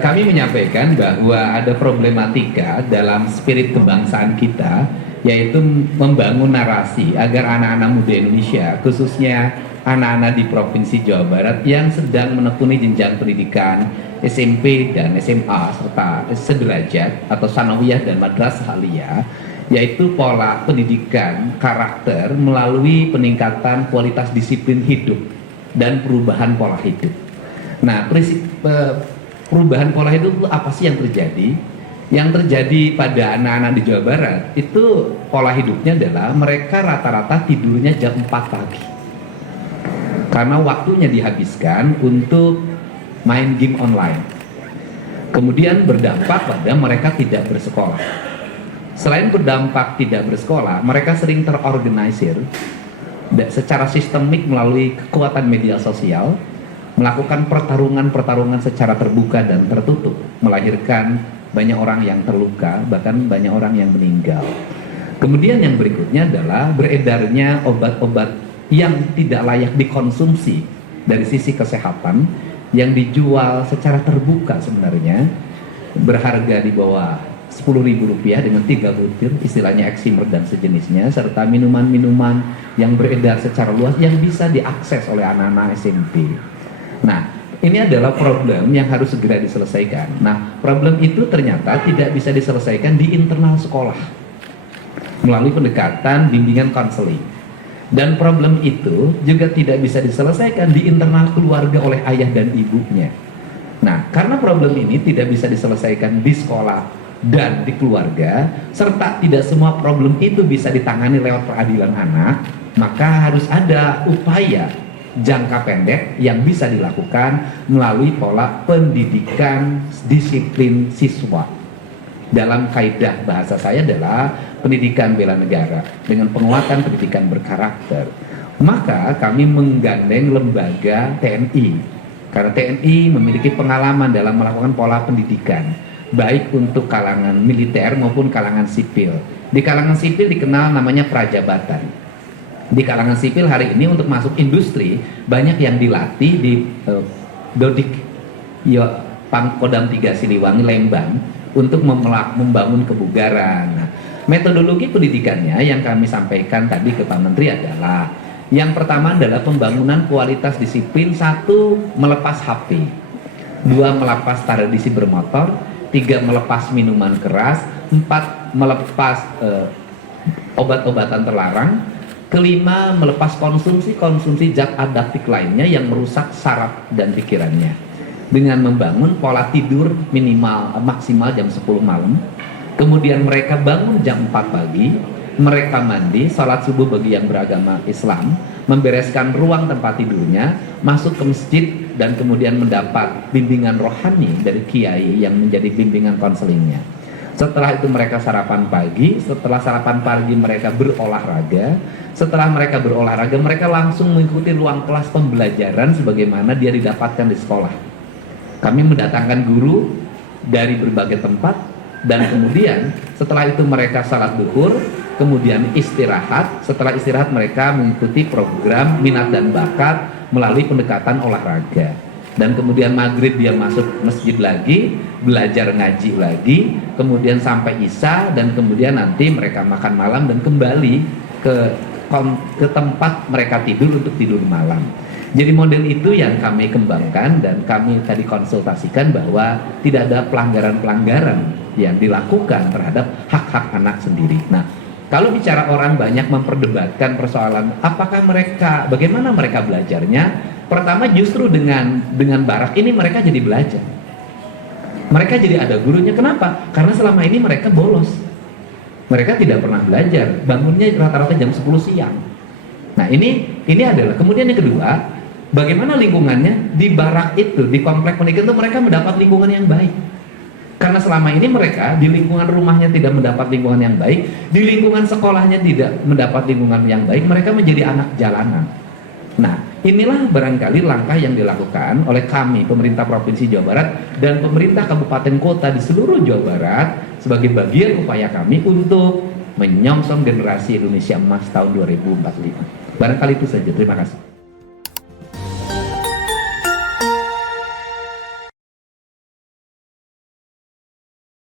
Kami menyampaikan bahwa ada problematika dalam spirit kebangsaan kita, yaitu membangun narasi agar anak-anak muda Indonesia, khususnya anak-anak di Provinsi Jawa Barat yang sedang menekuni jenjang pendidikan SMP dan SMA serta sederajat atau sanawiyah dan madrasah aliyah, yaitu pola pendidikan karakter melalui peningkatan kualitas disiplin hidup dan perubahan pola hidup. Nah, prinsip perubahan pola hidup itu apa sih yang terjadi? Yang terjadi pada anak-anak di Jawa Barat itu pola hidupnya adalah mereka rata-rata tidurnya jam 4 pagi karena waktunya dihabiskan untuk main game online, kemudian berdampak pada mereka tidak bersekolah. Selain berdampak tidak bersekolah, mereka sering terorganisir secara sistemik melalui kekuatan media sosial, melakukan pertarungan-pertarungan secara terbuka dan tertutup, melahirkan banyak orang yang terluka, bahkan banyak orang yang meninggal. Kemudian yang berikutnya adalah beredarnya obat-obat yang tidak layak dikonsumsi dari sisi kesehatan, yang dijual secara terbuka sebenarnya, berharga di bawah Rp10.000 dengan 3 butir, istilahnya eksimer dan sejenisnya, serta minuman-minuman yang beredar secara luas yang bisa diakses oleh anak-anak SMP. Nah, ini adalah problem yang harus segera diselesaikan. Nah, problem itu ternyata tidak bisa diselesaikan di internal sekolah melalui pendekatan bimbingan konseling. Dan problem itu juga tidak bisa diselesaikan di internal keluarga oleh ayah dan ibunya. Nah, karena problem ini tidak bisa diselesaikan di sekolah dan di keluarga, serta tidak semua problem itu bisa ditangani lewat peradilan anak, maka harus ada upaya jangka pendek yang bisa dilakukan melalui pola pendidikan disiplin siswa. Dalam kaidah bahasa saya adalah pendidikan bela negara dengan penguatan pendidikan berkarakter. Maka kami menggandeng lembaga TNI, karena TNI memiliki pengalaman dalam melakukan pola pendidikan baik untuk kalangan militer maupun kalangan sipil. Di kalangan sipil dikenal namanya prajabatan. Di kalangan sipil hari ini untuk masuk industri banyak yang dilatih di Dodik Pangkodam 3 Siliwangi Lembang untuk membangun kebugaran. Nah, metodologi pendidikannya yang kami sampaikan tadi ke Pak Menteri adalah yang pertama adalah pembangunan kualitas disiplin. 1. Melepas HP, 2. Melepas tradisi bermotor, 3. Melepas minuman keras, 4. Melepas obat-obatan terlarang, kelima, melepas konsumsi zat adaptif lainnya yang merusak saraf dan pikirannya dengan membangun pola tidur maksimal jam 10 malam. Kemudian mereka bangun jam 4 pagi, mereka mandi, sholat subuh bagi yang beragama Islam, membereskan ruang tempat tidurnya, masuk ke masjid, dan kemudian mendapat bimbingan rohani dari kiai yang menjadi bimbingan konselingnya. Setelah itu mereka sarapan pagi, setelah sarapan pagi mereka berolahraga, setelah mereka berolahraga mereka langsung mengikuti ruang kelas pembelajaran sebagaimana dia didapatkan di sekolah. Kami mendatangkan guru dari berbagai tempat, dan kemudian setelah itu mereka salat duhur, kemudian istirahat. Setelah istirahat mereka mengikuti program minat dan bakat melalui pendekatan olahraga. Dan kemudian maghrib dia masuk masjid lagi, belajar ngaji lagi, kemudian sampai isya, dan kemudian nanti mereka makan malam dan kembali ke tempat mereka tidur untuk tidur malam. Jadi model itu yang kami kembangkan, dan kami tadi konsultasikan bahwa tidak ada pelanggaran-pelanggaran yang dilakukan terhadap hak-hak anak sendiri. Nah, kalau bicara orang banyak memperdebatkan persoalan apakah bagaimana mereka belajarnya, pertama justru dengan barak ini mereka jadi belajar. Mereka jadi ada gurunya. Kenapa? Karena selama ini mereka bolos. Mereka tidak pernah belajar. Bangunnya rata-rata jam 10 siang. Nah, ini adalah. Kemudian yang kedua, bagaimana lingkungannya di barak itu, di komplek pendidikan itu mereka mendapat lingkungan yang baik. Karena selama ini mereka di lingkungan rumahnya tidak mendapat lingkungan yang baik, di lingkungan sekolahnya tidak mendapat lingkungan yang baik, mereka menjadi anak jalanan. Nah, inilah barangkali langkah yang dilakukan oleh kami, pemerintah Provinsi Jawa Barat dan pemerintah kabupaten kota di seluruh Jawa Barat sebagai bagian upaya kami untuk menyongsong generasi Indonesia Emas tahun 2045. Barangkali itu saja. Terima kasih.